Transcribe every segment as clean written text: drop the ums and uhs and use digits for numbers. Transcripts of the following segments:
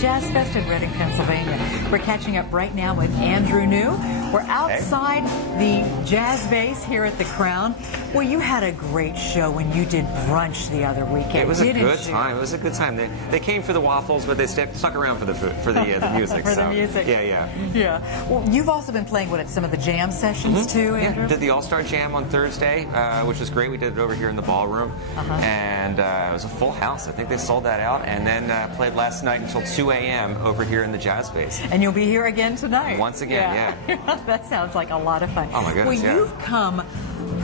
Berks Jazz Fest in Reading, Pennsylvania. We're catching up right now with Andrew New. We're outside the jazz bass here at the Crown. Well, you had a great show when you did brunch the other weekend. It was a good time. It was a good time. They came for the waffles, but they stuck around for the food, for the music. For the music. Yeah. Well, you've also been playing at some of the jam sessions too, Andrew? Yeah, did the All-Star Jam on Thursday, which was great. We did it over here in the ballroom, and it was a full house. I think they sold that out, and then played last night until 2 a.m. over here in the jazz bass. And you'll be here again tonight. Once again, yeah. That sounds like a lot of fun. Oh my goodness, well, you've come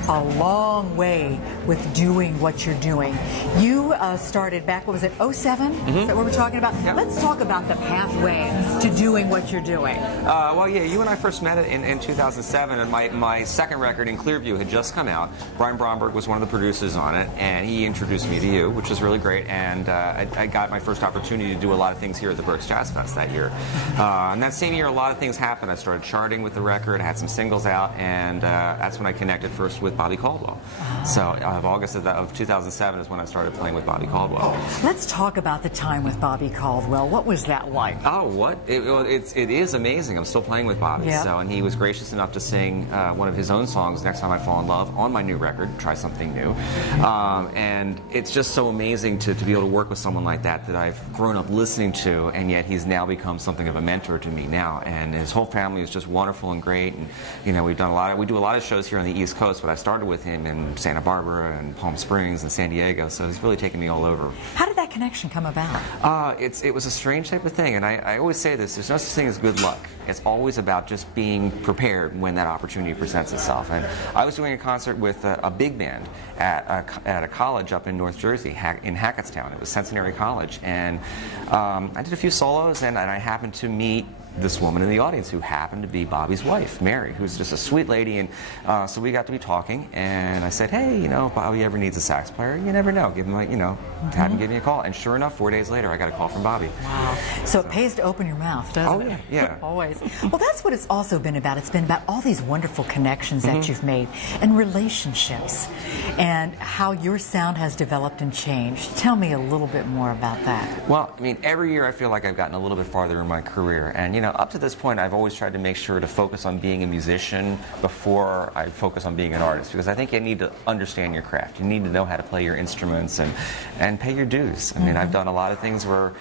a long way with doing what you're doing. You started back, what was it, 07? Is that what we're talking about? Yep. Let's talk about the pathway to doing what you're doing. Well, yeah, you and I first met in 2007, and my second record, In Clearview, had just come out. Brian Bromberg was one of the producers on it, and he introduced me to you, which was really great, and I got my first opportunity to do a lot of things here at the Berks Jazz Fest that year. And that same year, a lot of things happened. I started charting with the record, I had some singles out, and that's when I connected first with Bobby Caldwell. So August of 2007 is when I started playing with Bobby Caldwell. Let's talk about the time with Bobby Caldwell. What was that like? Oh, it is amazing. I'm still playing with Bobby. Yeah. So, and he was gracious enough to sing one of his own songs, Next Time I Fall in Love, on my new record, Try Something New. And it's just so amazing to be able to work with someone like that I've grown up listening to, and yet he's now become something of a mentor to me now. And his whole family is just wonderful and great. And you know, we do a lot of shows here on the East Coast, but I started with him in Santa Barbara and Palm Springs and San Diego, so he's really taken me all over. How did that connection come about? It was a strange type of thing, and I always say this, there's no such thing as good luck. It's always about just being prepared when that opportunity presents itself. And I was doing a concert with a big band at a college up in North Jersey, in Hackettstown. It was Centenary College, and I did a few solos, and I happened to meet this woman in the audience who happened to be Bobby's wife, Mary, who's just a sweet lady, and so we got to be talking, and I said, hey, you know, if Bobby ever needs a sax player, you never know, give him a, you know, have him give me a call. And sure enough, 4 days later, I got a call from Bobby. Wow. So it pays to open your mouth, doesn't it? Yeah. Always. Well, that's what it's also been about. It's been about all these wonderful connections that you've made, and relationships, and how your sound has developed and changed. Tell me a little bit more about that. Well, I mean, every year I feel like I've gotten a little bit farther in my career, and you know, up to this point, I've always tried to make sure to focus on being a musician before I focus on being an artist, because I think you need to understand your craft. You need to know how to play your instruments and pay your dues. I mean, I've done a lot of things where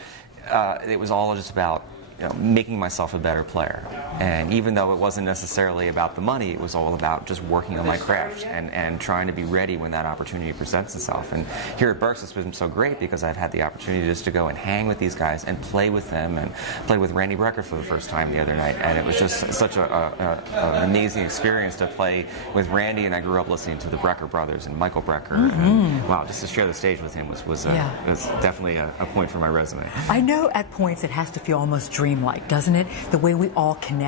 it was all just about, you know, making myself a better player. And even though it wasn't necessarily about the money, it was all about just working on my craft and trying to be ready when that opportunity presents itself. And here at Berks, it's been so great because I've had the opportunity just to go and hang with these guys and play with them, and play with Randy Brecker for the first time the other night. And it was just such an amazing experience to play with Randy, and I grew up listening to the Brecker brothers and Michael Brecker. And, wow, just to share the stage with him was definitely a point for my resume. I know at points it has to feel almost dreamlike, doesn't it? The way we all connect,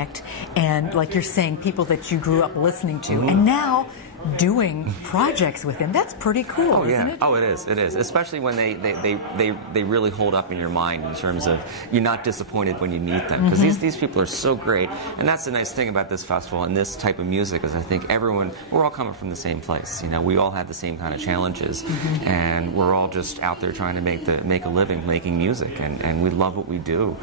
and like you're saying, people that you grew up listening to, and now doing projects with them. That's pretty cool, isn't it? Oh, it is. It is. Especially when they really hold up in your mind in terms of you're not disappointed when you meet them, because these people are so great. And that's the nice thing about this festival and this type of music, is I think we're all coming from the same place. You know, we all have the same kind of challenges, and we're all just out there trying to make a living making music, and we love what we do.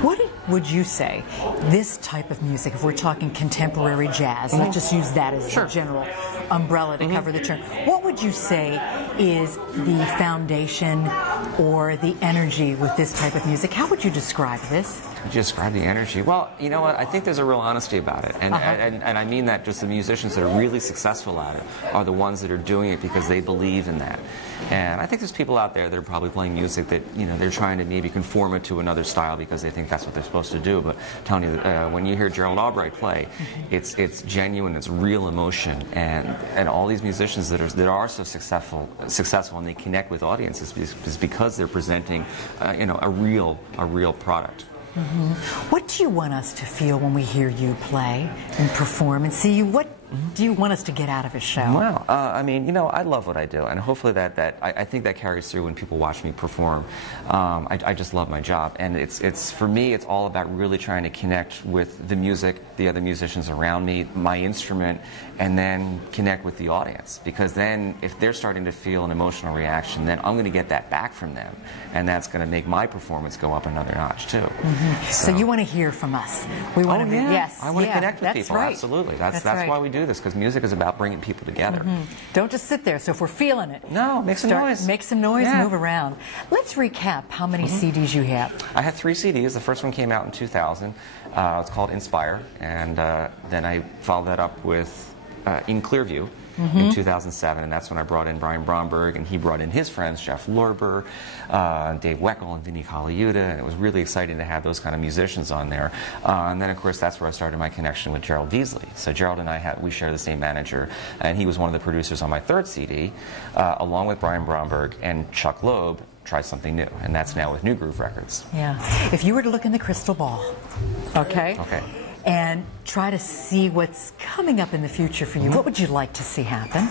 What would you say this type of music, if we're talking contemporary jazz, let's just use that as the general umbrella to cover the term, what would you say is the foundation or the energy with this type of music? How would you describe this? Describe the energy? Well, you know what? I think there's a real honesty about it, and I mean that just the musicians that are really successful at it are the ones that are doing it because they believe in that. And I think there's people out there that are probably playing music that, you know, they're trying to maybe conform it to another style because they think that's what they're supposed to do. But I'm telling you, when you hear Gerald Albright play, it's genuine, it's real emotion, and all these musicians that are so successful and they connect with audiences is because they're presenting, you know, a real product. What do you want us to feel when we hear you play and perform and see you? What do you want us to get out of a show? Well, I mean, you know, I love what I do, and hopefully I think that carries through when people watch me perform. I just love my job, and it's for me, it's all about really trying to connect with the music, the other musicians around me, my instrument, and then connect with the audience. Because then, if they're starting to feel an emotional reaction, then I'm going to get that back from them, and that's going to make my performance go up another notch too. So you want to hear from us? We want to, yes, I want to connect with people. Right. Absolutely, that's right. why we do this, because music is about bringing people together. Don't just sit there. So if we're feeling it, no, make some noise. Make some noise, move around. Let's recap how many CDs you have. I have 3 CDs. The first one came out in 2000. It's called Inspire, and then I followed that up with In Clearview in 2007, and that's when I brought in Brian Bromberg, and he brought in his friends, Jeff Lorber, Dave Weckl, and Vinnie Colaiuta, and it was really exciting to have those kind of musicians on there. And then, of course, that's where I started my connection with Gerald Veasley. So Gerald and we share the same manager, and he was one of the producers on my 3rd CD, along with Brian Bromberg and Chuck Loeb. Try something new, and that's now with New Groove Records. Yeah. If you were to look in the crystal ball, okay, and try to see what's coming up in the future for you, what would you like to see happen?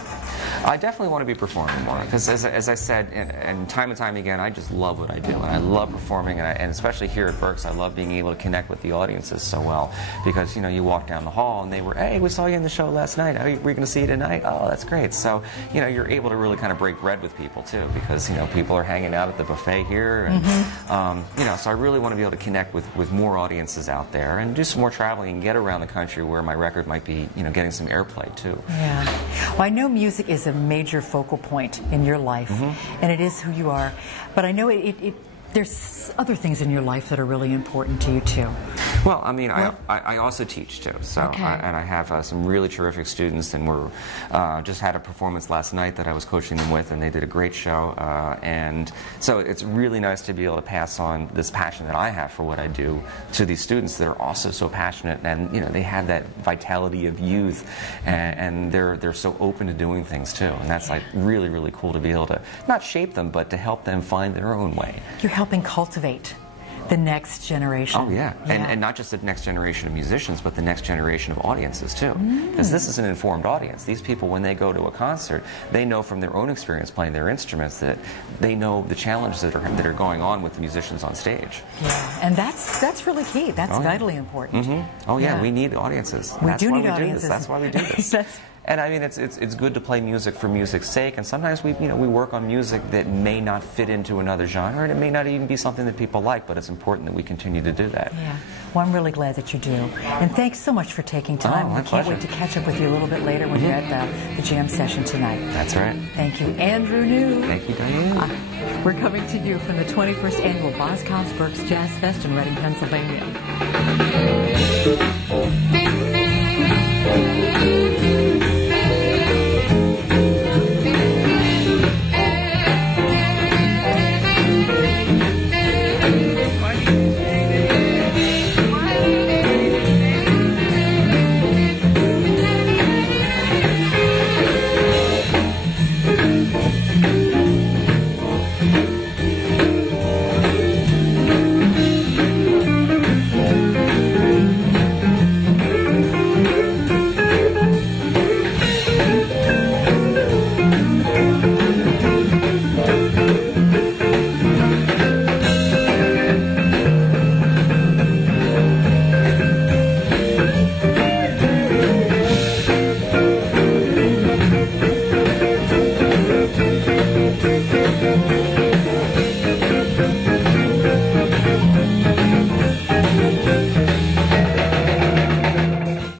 I definitely want to be performing more, because as I said, and time again, I just love what I do, and I love performing, and especially here at Berks, I love being able to connect with the audiences so well, because, you know, you walk down the hall and they were, hey, we saw you in the show last night, are we going to see you tonight? Oh, that's great. So, you know, you're able to really kind of break bread with people too, because, you know, people are hanging out at the buffet here, and, you know, so I really want to be able to connect with more audiences out there, and do some more traveling and get around the country where my record might be, you know, getting some airplay too. Yeah. Well, I know music is a major focal point in your life, and it is who you are, but I know there's other things in your life that are really important to you too. Well, I mean, I also teach too, so and I have some really terrific students, and we're just had a performance last night that I was coaching them with, and they did a great show, and so it's really nice to be able to pass on this passion that I have for what I do to these students that are also so passionate, and, you know, they have that vitality of youth, and they're so open to doing things too, and that's like really, really cool to be able to not shape them, but to help them find their own way. You're helping cultivate the next generation. Oh, yeah. And not just the next generation of musicians, but the next generation of audiences, too. Because this is an informed audience. These people, when they go to a concert, they know from their own experience playing their instruments that they know the challenges that are going on with the musicians on stage. Yeah, and that's really key. That's vitally important. Oh, yeah, we need audiences. We do need audiences. That's why we do this. And I mean, it's good to play music for music's sake, and sometimes we work on music that may not fit into another genre, and it may not even be something that people like, but it's important that we continue to do that. Yeah. Well, I'm really glad that you do. And thanks so much for taking time. My pleasure. Can't wait to catch up with you a little bit later when you're at the jam session tonight. That's right. Thank you, Andrew New. Thank you, Diane. We're coming to you from the 21st Annual Boscov's Berks Jazz Fest in Reading, Pennsylvania.